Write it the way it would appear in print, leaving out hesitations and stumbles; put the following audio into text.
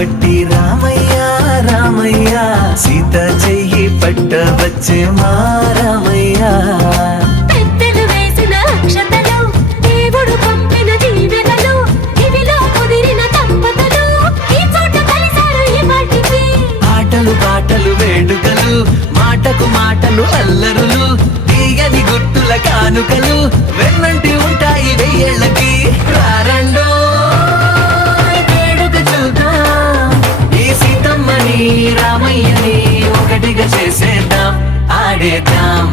పట్టి రామయ్య రామయ్య సీత చెయ్యి పట్ట వచ్చే మా రామయ్య. పెద్దలు వేసిన అక్షతలు, దేవుడు పంపిన దీవెనలు, ఇవిలో కుదిరిన దంపతులు ఈ చోట కలిసారు ఈ పాటికి. ఆటలు పాటలు వేడుకలు, మాటకు మాటలు అల్లరులు, తీయని గుర్తుల కానుకలు వెన్నంటి ఉంటాయి వెయ్యేళ్ళకి. రారండో వేడుక చూద్దాం, ఈ సీతమ్మని రామయ్యని ఒకటిగా చేసేద్దాం, ఆడేద్దాం.